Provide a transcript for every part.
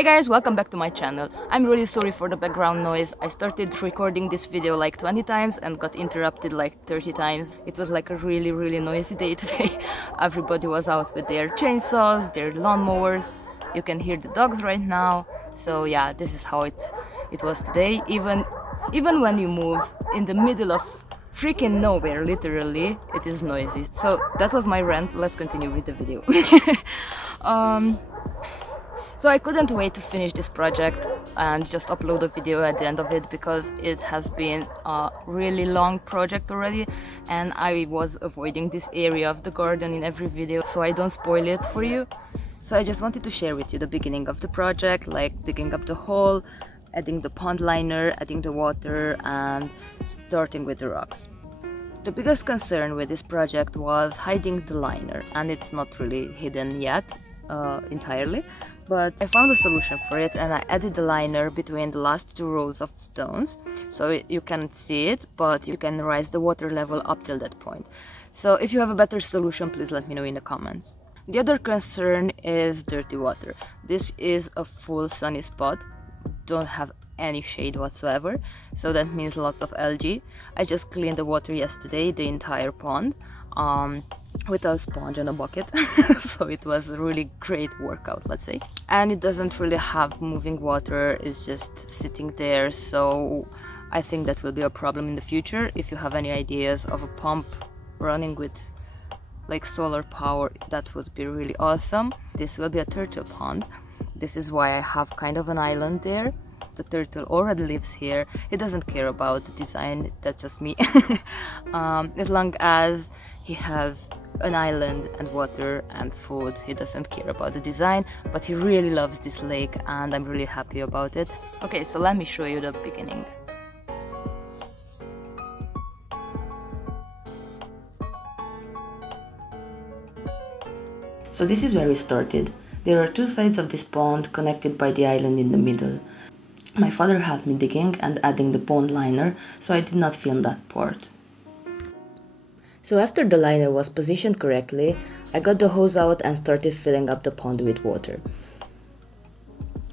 Hey guys, welcome back to my channel. I'm really sorry for the background noise. I started recording this video like 20 times and got interrupted like 30 times. It was like a really noisy day today. Everybody was out with their chainsaws, their lawnmowers. You can hear the dogs right now. So yeah, this is how it was today. Even when you move in the middle of freaking nowhere, literally, it is noisy. So that was my rant. Let's continue with the video. So I couldn't wait to finish this project and just upload a video at the end of it because it has been a really long project already and I was avoiding this area of the garden in every video so I don't spoil it for you. So I just wanted to share with you the beginning of the project, like digging up the hole, adding the pond liner, adding the water and starting with the rocks. The biggest concern with this project was hiding the liner, and it's not really hidden yet entirely. But I found a solution for it and I added the liner between the last two rows of stones so you can't see it, but you can raise the water level up till that point. So if you have a better solution, please let me know in the comments. The other concern is dirty water. This is a full sunny spot, don't have any shade whatsoever, so that means lots of algae. I just cleaned the water yesterday, the entire pond, with a sponge and a bucket. So it was a really great workout, let's say. And it doesn't really have moving water, it's just sitting there, so I think that will be a problem in the future. If you have any ideas of a pump running with like solar power, that would be really awesome. This will be a turtle pond. This is why I have kind of an island there. The turtle already lives here. He doesn't care about the design, that's just me. As long as he has an island and water and food, he doesn't care about the design, but he really loves this lake and I'm really happy about it. Okay, so let me show you the beginning. So this is where we started. There are two sides of this pond connected by the island in the middle. My father helped me digging and adding the pond liner, so I did not film that part. So after the liner was positioned correctly, I got the hose out and started filling up the pond with water.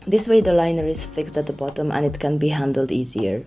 This way the liner is fixed at the bottom and it can be handled easier.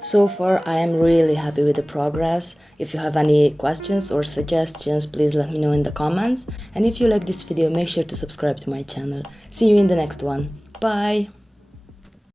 So far, I am really happy with the progress. If you have any questions or suggestions, please let me know in the comments. And if you like this video, make sure to subscribe to my channel. See you in the next one. Bye!